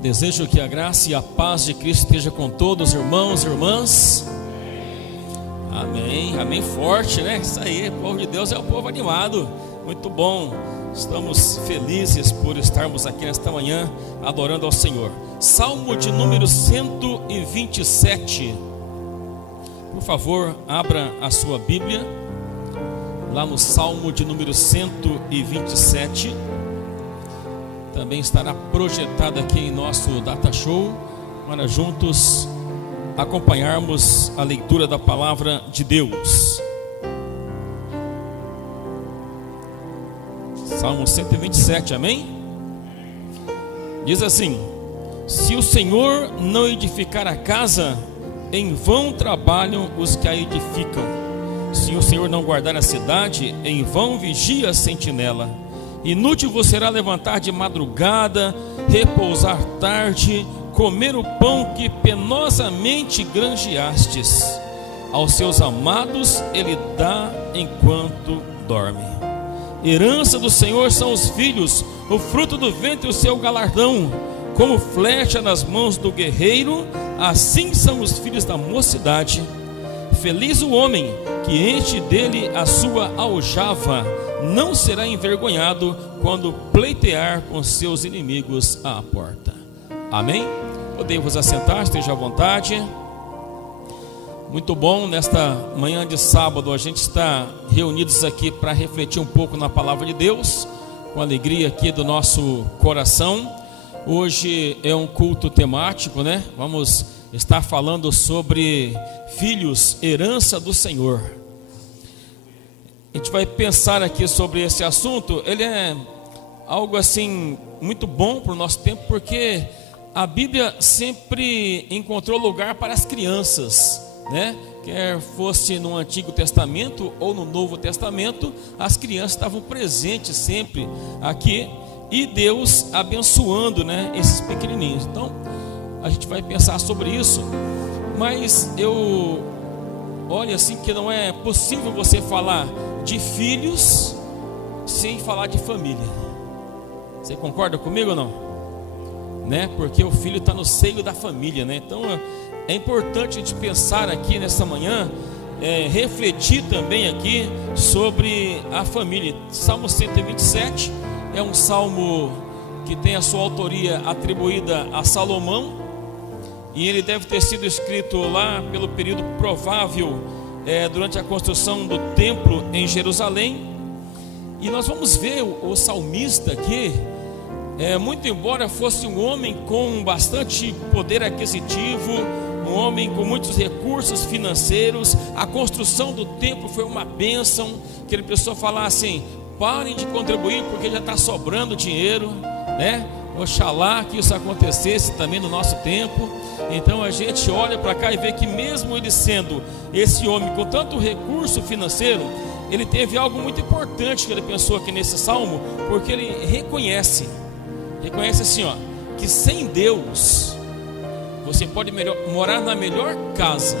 Desejo que a graça e a paz de Cristo esteja com todos, irmãos e irmãs. Amém, amém forte, né? Isso aí, o povo de Deus é o povo animado. Muito bom, estamos felizes por estarmos aqui nesta manhã adorando ao Senhor. Salmo de número 127. Por favor, abra a sua Bíblia lá no Salmo de número 127. Também estará projetado aqui em nosso data show, para juntos acompanharmos a leitura da palavra de Deus. Salmo 127, amém? Diz assim: se o Senhor não edificar a casa, em vão trabalham os que a edificam. Se o Senhor não guardar a cidade, em vão vigia a sentinela. Inútil vos será levantar de madrugada, repousar tarde, comer o pão que penosamente granjeastes. Aos seus amados ele dá enquanto dorme. Herança do Senhor são os filhos, o fruto do ventre o seu galardão. Como flecha nas mãos do guerreiro, assim são os filhos da mocidade. Feliz o homem que enche dele a sua aljava, não será envergonhado quando pleitear com seus inimigos à porta. Amém? Podemos assentar, esteja à vontade. Muito bom, nesta manhã de sábado a gente está reunidos aqui para refletir um pouco na palavra de Deus, com alegria aqui do nosso coração. Hoje é um culto temático, né? Vamos estar falando sobre filhos, herança do Senhor. A gente vai pensar aqui sobre esse assunto. Ele é algo assim muito bom para o nosso tempo, porque a Bíblia sempre encontrou lugar para as crianças, né? Quer fosse no Antigo Testamento ou no Novo Testamento, as crianças estavam presentes sempre aqui, e Deus abençoando, né, esses pequenininhos. Então a gente vai pensar sobre isso, mas eu olho assim que não é possível você falar de filhos sem falar de família. Você concorda comigo ou não? Né? Porque o filho está no seio da família, né? Então é importante a gente pensar aqui nessa manhã, refletir também aqui sobre a família. Salmo 127 é um salmo que tem a sua autoria atribuída a Salomão, e ele deve ter sido escrito lá pelo período provável durante a construção do templo em Jerusalém. E nós vamos ver o salmista aqui, muito embora fosse um homem com bastante poder aquisitivo, um homem com muitos recursos financeiros, a construção do templo foi uma bênção, que ele precisou falar assim: parem de contribuir porque já está sobrando dinheiro, né? Oxalá que isso acontecesse também no nosso tempo. Então a gente olha para cá e vê que mesmo ele sendo esse homem com tanto recurso financeiro, ele teve algo muito importante que ele pensou aqui nesse salmo, porque ele reconhece assim, ó, que sem Deus você pode morar na melhor casa,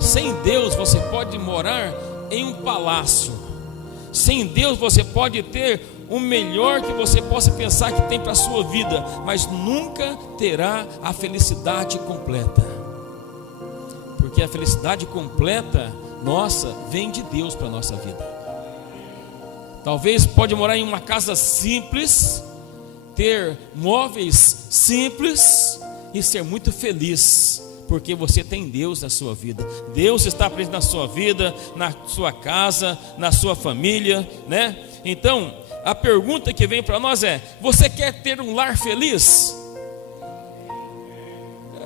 sem Deus você pode morar em um palácio, sem Deus você pode ter o melhor que você possa pensar que tem para a sua vida, mas nunca terá a felicidade completa, porque a felicidade completa nossa vem de Deus para a nossa vida. Talvez pode morar em uma casa simples, ter móveis simples e ser muito feliz, porque você tem Deus na sua vida. Deus está presente na sua vida, na sua casa, na sua família, né? Então a pergunta que vem para nós é: você quer ter um lar feliz?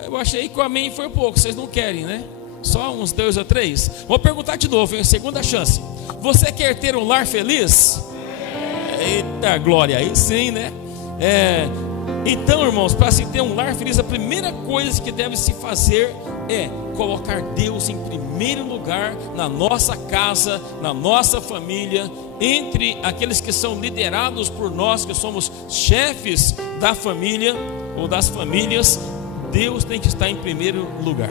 Eu achei que o amém foi pouco, vocês não querem, né? Só uns 2 ou 3. Vou perguntar de novo, hein? Segunda chance. Você quer ter um lar feliz? Eita glória, aí sim, né? Então, irmãos, para se ter um lar feliz, a primeira coisa que deve se fazer é colocar Deus em primeiro lugar na nossa casa, na nossa família, entre aqueles que são liderados por nós, que somos chefes da família ou das famílias. Deus tem que estar em primeiro lugar.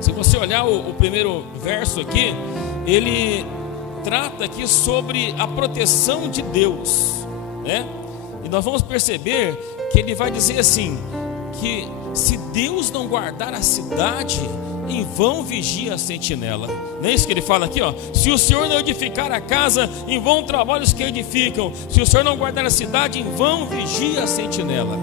Se você olhar o primeiro verso aqui, ele trata aqui sobre a proteção de Deus, né? E nós vamos perceber que ele vai dizer assim, que se Deus não guardar a cidade, em vão vigia a sentinela. Não é isso que ele fala aqui, ó? Se o Senhor não edificar a casa, em vão trabalham os que edificam. Se o Senhor não guardar a cidade, em vão vigia a sentinela.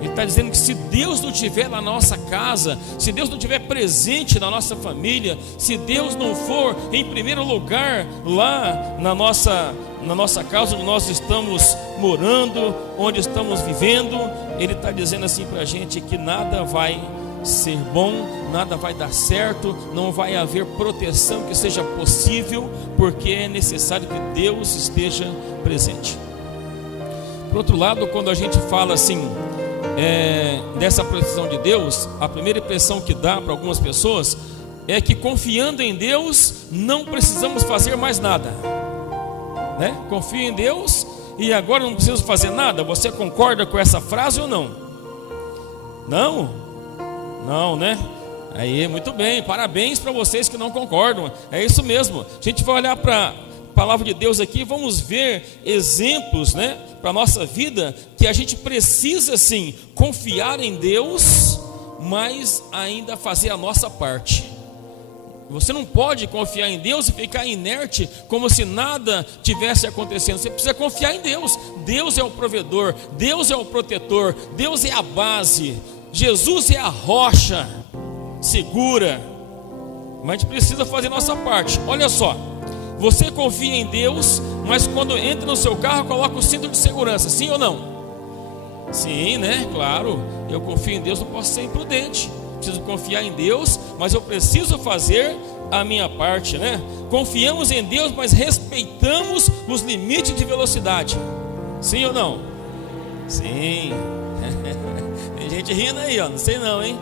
Ele está dizendo que se Deus não estiver na nossa casa, se Deus não estiver presente na nossa família, se Deus não for em primeiro lugar lá na nossa casa onde nós estamos morando, onde estamos vivendo, Ele está dizendo assim para a gente que nada vai ser bom, nada vai dar certo, não vai haver proteção que seja possível, porque é necessário que Deus esteja presente. Por outro lado, quando a gente fala assim, dessa proteção de Deus, a primeira impressão que dá para algumas pessoas é que confiando em Deus não precisamos fazer mais nada, né? Confio em Deus e agora não preciso fazer nada. Você concorda com essa frase ou não? Não, né? Aí, muito bem, parabéns para vocês que não concordam. É isso mesmo. A gente vai olhar para a palavra de Deus aqui, vamos ver exemplos, né, para a nossa vida, que a gente precisa sim confiar em Deus, mas ainda fazer a nossa parte. Você não pode confiar em Deus e ficar inerte como se nada tivesse acontecendo. Você precisa confiar em Deus. Deus é o provedor, Deus é o protetor, Deus é a base, Jesus é a rocha segura. Mas a gente precisa fazer a nossa parte. Olha só, você confia em Deus, mas quando entra no seu carro, coloca o cinto de segurança, sim ou não? Sim, né? Claro, eu confio em Deus, não posso ser imprudente. Preciso confiar em Deus, mas eu preciso fazer a minha parte, né? Confiamos em Deus, mas respeitamos os limites de velocidade. Sim ou não? Sim. Tem gente rindo aí, ó. Não sei não, hein?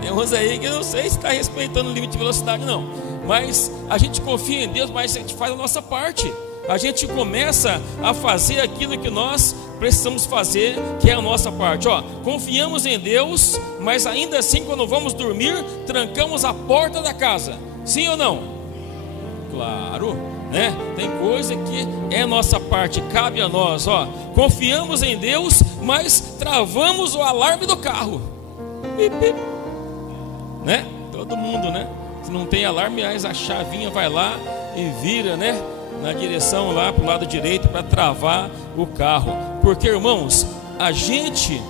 Tem uns aí que eu não sei se está respeitando o limite de velocidade, não. Mas a gente confia em Deus, mas a gente faz a nossa parte. A gente começa a fazer aquilo que nós precisamos fazer, que é a nossa parte. Ó, confiamos em Deus, mas ainda assim, quando vamos dormir, trancamos a porta da casa. Sim ou não? Claro, né? Tem coisa que é nossa parte, cabe a nós. Ó, confiamos em Deus, mas travamos o alarme do carro. Pip, pip. Né? Todo mundo, né? Se não tem alarme, a chavinha vai lá e vira, né, na direção lá para o lado direito para travar o carro. Porque, irmãos, a gente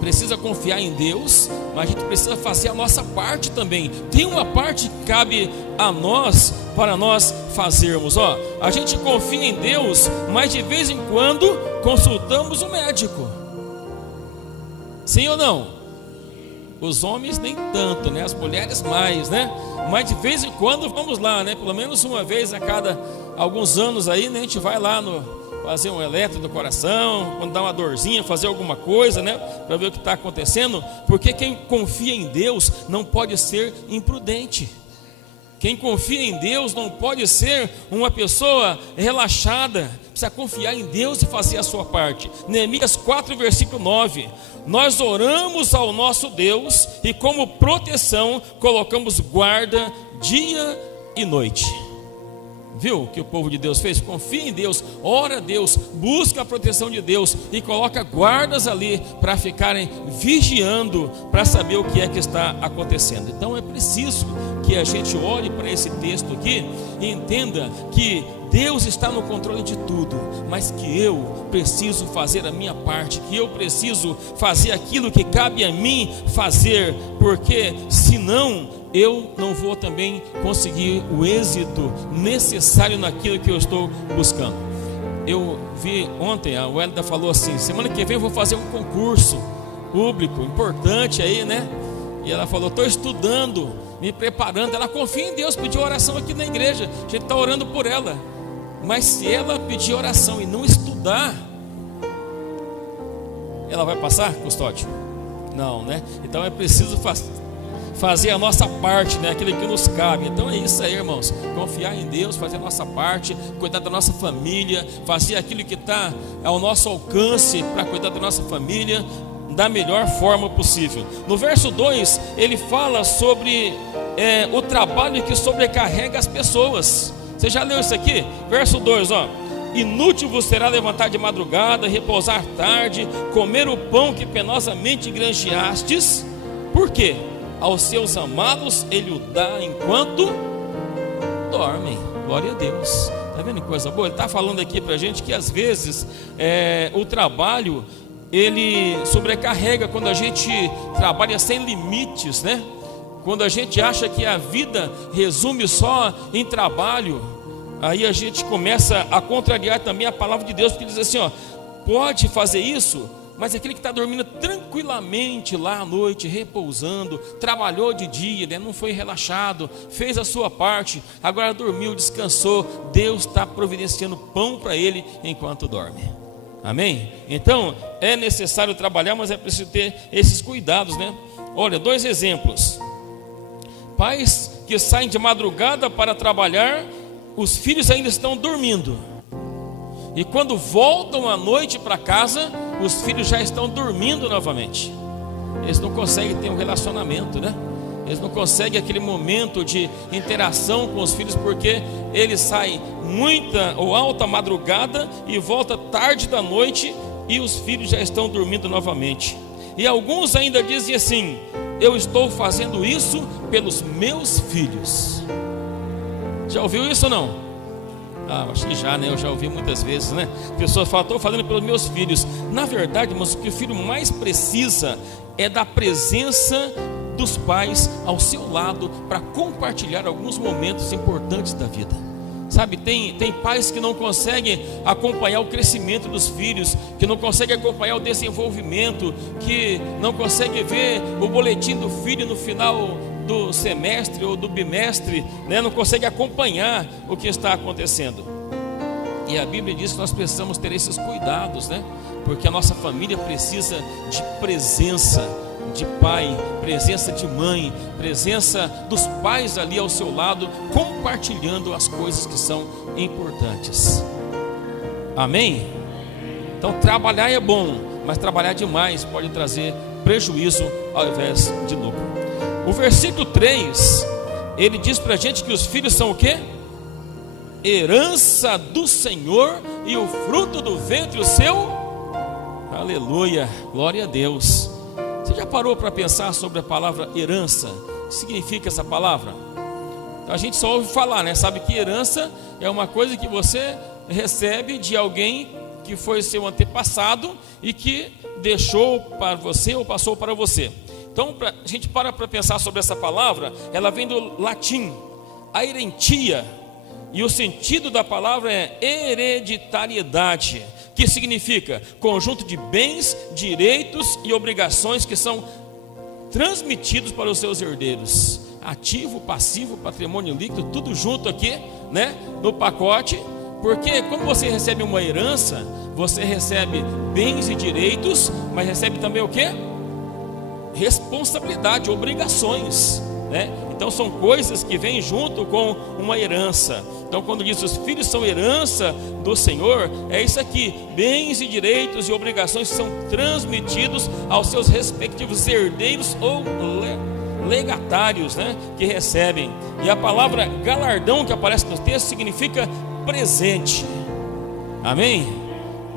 precisa confiar em Deus, mas a gente precisa fazer a nossa parte também. Tem uma parte que cabe a nós, para nós fazermos. Ó, a gente confia em Deus, mas de vez em quando consultamos o médico. Sim ou não? Os homens nem tanto, né? As mulheres mais, né? Mas de vez em quando vamos lá, né? Pelo menos uma vez a cada alguns anos aí, né? A gente vai lá fazer um eletro do coração, quando dá uma dorzinha, fazer alguma coisa, né? Para ver o que está acontecendo. Porque quem confia em Deus não pode ser imprudente. Quem confia em Deus não pode ser uma pessoa relaxada. Precisa confiar em Deus e fazer a sua parte. Neemias 4, versículo 9. Nós oramos ao nosso Deus e como proteção colocamos guarda dia e noite. Viu o que o povo de Deus fez? Confia em Deus, ora a Deus, busca a proteção de Deus e coloca guardas ali para ficarem vigiando, para saber o que é que está acontecendo. Então é preciso que a gente olhe para esse texto aqui e entenda que Deus está no controle de tudo, mas que eu preciso fazer a minha parte, que eu preciso fazer aquilo que cabe a mim fazer, porque senão eu não vou também conseguir o êxito necessário naquilo que eu estou buscando. Eu vi ontem, a Wélida falou assim, semana que vem eu vou fazer um concurso público importante aí, né? E ela falou, estou estudando, me preparando. Ela confia em Deus, pediu oração aqui na igreja, a gente está orando por ela. Mas se ela pedir oração e não estudar, ela vai passar, Custódio? Não, né? Então é preciso fazer a nossa parte, né? Aquilo que nos cabe. Então é isso aí, irmãos, confiar em Deus, fazer a nossa parte, cuidar da nossa família, fazer aquilo que está ao nosso alcance para cuidar da nossa família da melhor forma possível. No verso 2 ele fala sobre o trabalho que sobrecarrega as pessoas. Você já leu isso aqui? Verso 2, ó. Inútil vos será levantar de madrugada, repousar tarde, comer o pão que penosamente granjeastes. Por quê? Aos seus amados ele o dá enquanto dormem. Glória a Deus. Está vendo que coisa boa? Ele está falando aqui para a gente que às vezes o trabalho ele sobrecarrega quando a gente trabalha sem limites, né? Quando a gente acha que a vida resume só em trabalho, aí a gente começa a contrariar também a palavra de Deus, porque diz assim, ó, pode fazer isso, mas aquele que está dormindo tranquilamente lá à noite, repousando, trabalhou de dia, né? Não foi relaxado, fez a sua parte, agora dormiu, descansou, Deus está providenciando pão para ele enquanto dorme. Amém? Então é necessário trabalhar, mas é preciso ter esses cuidados, né? Olha, 2 exemplos. Pais que saem de madrugada para trabalhar, os filhos ainda estão dormindo, e quando voltam à noite para casa, os filhos já estão dormindo novamente. Eles não conseguem ter um relacionamento, né? Eles não conseguem aquele momento de interação com os filhos, porque eles saem muita ou alta madrugada e volta tarde da noite, e os filhos já estão dormindo novamente. E alguns ainda dizem assim: eu estou fazendo isso pelos meus filhos. Já ouviu isso ou não? Acho que já, né? Eu já ouvi muitas vezes, né? Pessoas falam, estou fazendo pelos meus filhos. Na verdade, mas o que o filho mais precisa é da presença dos pais ao seu lado, para compartilhar alguns momentos importantes da vida. Sabe, tem pais que não conseguem acompanhar o crescimento dos filhos, que não conseguem acompanhar o desenvolvimento, que não conseguem ver o boletim do filho no final do semestre ou do bimestre, né? Não conseguem acompanhar o que está acontecendo. E a Bíblia diz que nós precisamos ter esses cuidados, né? Porque a nossa família precisa de presença de pai, presença de mãe, presença dos pais ali ao seu lado, compartilhando as coisas que são importantes. Amém? Então trabalhar é bom, mas trabalhar demais pode trazer prejuízo ao invés de lucro. O versículo 3, ele diz para a gente que os filhos são o quê? Herança do Senhor e o fruto do ventre o seu. Aleluia, glória a Deus. Você já parou para pensar sobre a palavra herança? O que significa essa palavra? A gente só ouve falar, né? Sabe que herança é uma coisa que você recebe de alguém que foi seu antepassado e que deixou para você ou passou para você. Então, a gente para pensar sobre essa palavra, ela vem do latim, airentia, e o sentido da palavra é hereditariedade, que significa conjunto de bens, direitos e obrigações que são transmitidos para os seus herdeiros. Ativo, passivo, patrimônio líquido, tudo junto aqui, né, no pacote. Porque quando você recebe uma herança, você recebe bens e direitos, mas recebe também o quê? Responsabilidade, obrigações, né? Então são coisas que vêm junto com uma herança. Então quando diz os filhos são herança do Senhor, é isso aqui: bens e direitos e obrigações que são transmitidos aos seus respectivos herdeiros ou legatários, né, que recebem. E a palavra galardão que aparece no texto significa presente. Amém?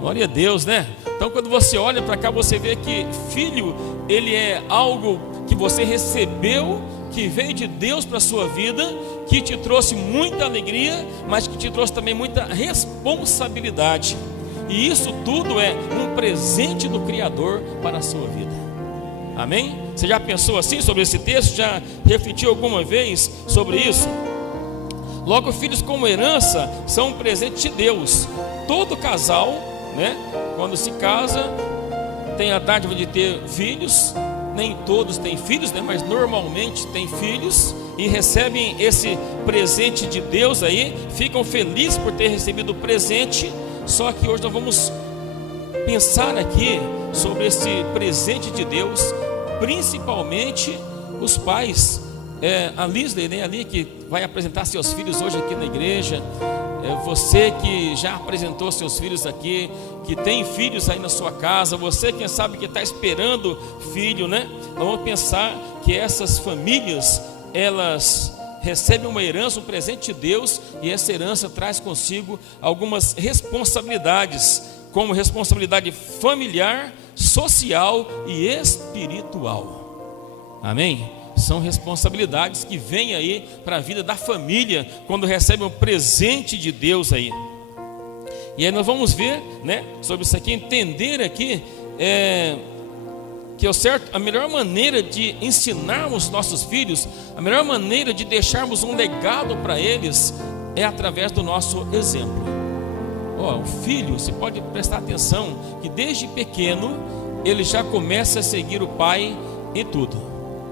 Glória a Deus, né? Então quando você olha para cá, você vê que filho, ele é algo que você recebeu, que veio de Deus para a sua vida, que te trouxe muita alegria, mas que te trouxe também muita responsabilidade. E isso tudo é um presente do Criador para a sua vida. Amém? Você já pensou assim sobre esse texto? Já refletiu alguma vez sobre isso? Logo, filhos como herança são um presente de Deus. Todo casal, né, quando se casa, tem a dádiva de ter filhos. Nem todos têm filhos, né, mas normalmente têm filhos e recebem esse presente de Deus aí, ficam felizes por ter recebido o presente. Só que hoje nós vamos pensar aqui sobre esse presente de Deus, principalmente os pais. A Lisley, né, ali que vai apresentar seus filhos hoje aqui na igreja. Você que já apresentou seus filhos aqui, que tem filhos aí na sua casa, você quem sabe que está esperando filho, né? Nós vamos pensar que essas famílias, elas recebe uma herança, um presente de Deus, e essa herança traz consigo algumas responsabilidades, como responsabilidade familiar, social e espiritual. Amém? São responsabilidades que vêm aí para a vida da família quando recebe um presente de Deus aí. E aí nós vamos ver, né, sobre isso aqui, entender aqui que é o certo, a melhor maneira de ensinarmos nossos filhos, a melhor maneira de deixarmos um legado para eles é através do nosso exemplo. O filho, você pode prestar atenção que desde pequeno ele já começa a seguir o pai em tudo.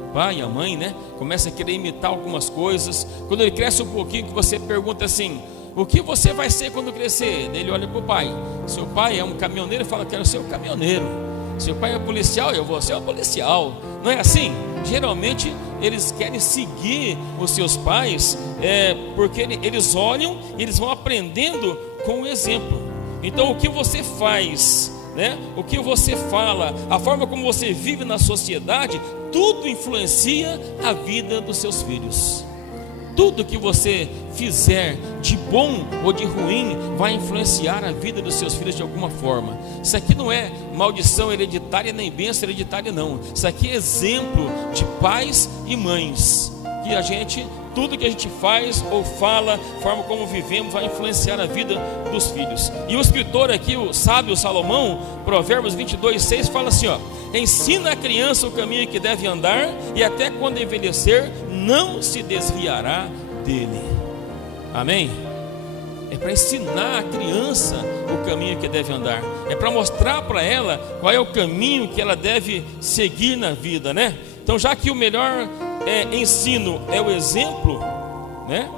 O pai e a mãe, né, começa a querer imitar algumas coisas. Quando ele cresce um pouquinho, que você pergunta assim: o que você vai ser quando crescer? Ele olha para o pai. Seu pai é um caminhoneiro, ele fala: quero ser um caminhoneiro. Seu pai é policial, eu vou ser um policial. Não é assim? Geralmente eles querem seguir os seus pais, porque eles olham e eles vão aprendendo com o exemplo. Então o que você faz, né? O que você fala, a forma como você vive na sociedade, tudo influencia a vida dos seus filhos. Tudo que você fizer de bom ou de ruim vai influenciar a vida dos seus filhos de alguma forma. Isso aqui não é maldição hereditária nem bênção hereditária, não. Isso aqui é exemplo de pais e mães, que tudo que a gente faz ou fala, a forma como vivemos, vai influenciar a vida dos filhos. E o escritor aqui, o sábio Salomão, Provérbios 22:6, fala assim: ensina a criança o caminho que deve andar, e até quando envelhecer não se desviará dele. Amém? É para ensinar a criança o caminho que deve andar, é para mostrar para ela qual é o caminho que ela deve seguir na vida, né? Então, já que o melhor ensino é o exemplo, né?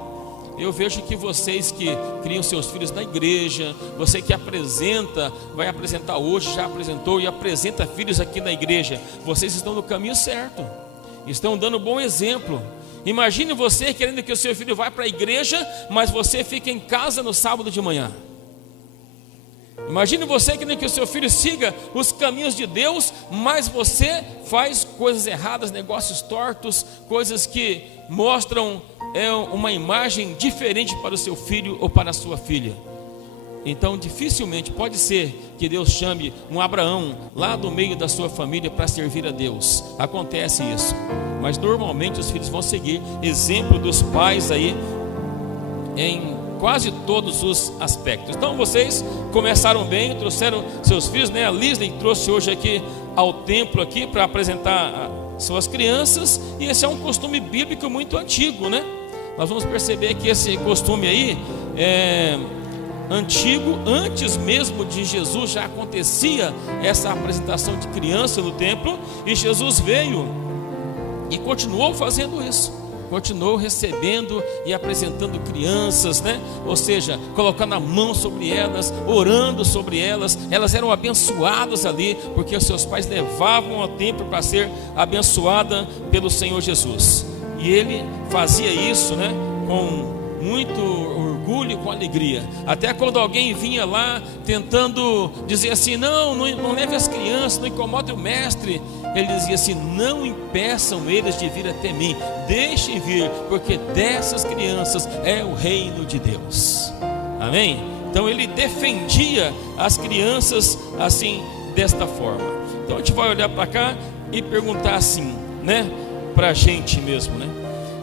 Eu vejo que vocês que criam seus filhos na igreja, você que vai apresentar hoje, já apresentou e apresenta filhos aqui na igreja, vocês estão no caminho certo, estão dando um bom exemplo. Imagine você querendo que o seu filho vá para a igreja, mas você fica em casa no sábado de manhã. Imagine você querendo que o seu filho siga os caminhos de Deus, mas você faz coisas erradas, negócios tortos, coisas que mostram uma imagem diferente para o seu filho ou para a sua filha. Então dificilmente pode ser que Deus chame um Abraão lá do meio da sua família para servir a Deus. Acontece isso, mas normalmente os filhos vão seguir exemplo dos pais aí em quase todos os aspectos. Então vocês começaram bem, trouxeram seus filhos, né? A Lisley trouxe hoje aqui ao templo aqui para apresentar suas crianças, e esse é um costume bíblico muito antigo, né? Nós vamos perceber que esse costume aí é antigo, antes mesmo de Jesus já acontecia essa apresentação de criança no templo, e Jesus veio e continuou fazendo isso, continuou recebendo e apresentando crianças, né? Ou seja, colocando a mão sobre elas, orando sobre elas. Elas eram abençoadas ali, porque os seus pais levavam ao templo para ser abençoada pelo Senhor Jesus. E ele fazia isso, né, com muito orgulho e com alegria. Até quando alguém vinha lá tentando dizer assim: não leve as crianças, não incomode o mestre, ele dizia assim: não impeçam eles de vir até mim, deixem vir, porque dessas crianças é o reino de Deus. Amém? Então ele defendia as crianças assim, desta forma. Então a gente vai olhar para cá e perguntar assim, né, para a gente mesmo, né?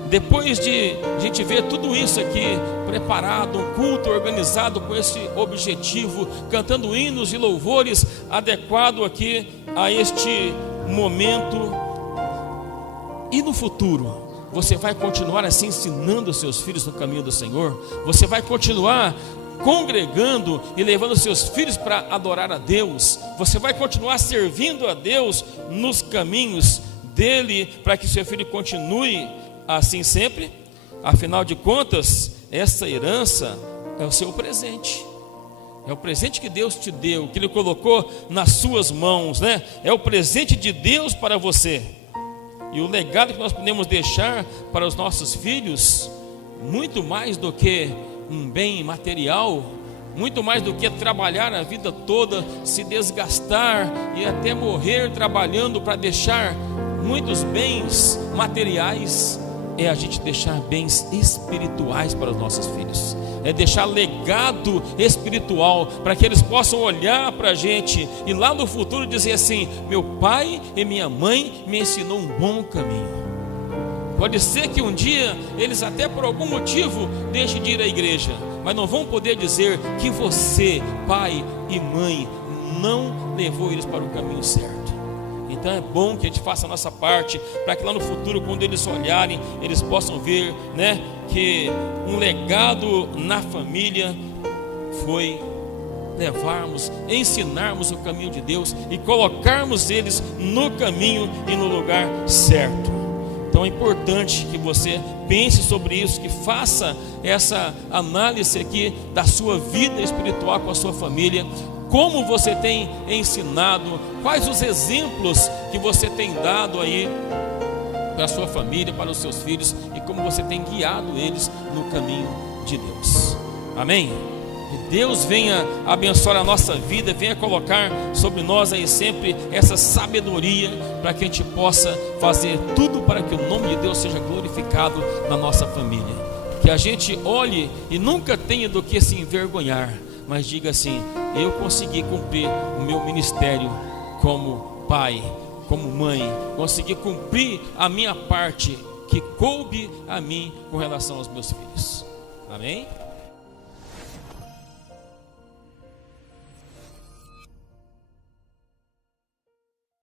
Depois de a gente ver tudo isso aqui preparado, um culto organizado com esse objetivo, cantando hinos e louvores adequado aqui a este momento, e no futuro, você vai continuar assim ensinando os seus filhos no caminho do Senhor? Você vai continuar congregando e levando seus filhos para adorar a Deus? Você vai continuar servindo a Deus nos caminhos dele, para que seu filho continue assim sempre? Afinal de contas, essa herança é o seu presente, é o presente que Deus te deu, que Ele colocou nas suas mãos, né? É o presente de Deus para você. E o legado que nós podemos deixar para os nossos filhos, muito mais do que um bem material, muito mais do que trabalhar a vida toda, se desgastar e até morrer trabalhando para deixar muitos bens materiais, é a gente deixar bens espirituais para os nossos filhos, é deixar legado espiritual, para que eles possam olhar para a gente e lá no futuro dizer assim: meu pai e minha mãe me ensinou um bom caminho. Pode ser que um dia eles até por algum motivo deixem de ir à igreja, mas não vão poder dizer que você, pai e mãe, não levou eles para o caminho certo. Então é bom que a gente faça a nossa parte, para que lá no futuro, quando eles olharem, eles possam ver, né, que um legado na família foi levarmos, ensinarmos o caminho de Deus e colocarmos eles no caminho e no lugar certo. Então é importante que você pense sobre isso, que faça essa análise aqui da sua vida espiritual com a sua família. Como você tem ensinado, quais os exemplos que você tem dado aí para a sua família, para os seus filhos, e como você tem guiado eles no caminho de Deus. Amém? Que Deus venha abençoar a nossa vida, venha colocar sobre nós aí sempre essa sabedoria, para que a gente possa fazer tudo para que o nome de Deus seja glorificado na nossa família. Que a gente olhe e nunca tenha do que se envergonhar, mas diga assim: eu consegui cumprir o meu ministério como pai, como mãe, consegui cumprir a minha parte que coube a mim com relação aos meus filhos. Amém?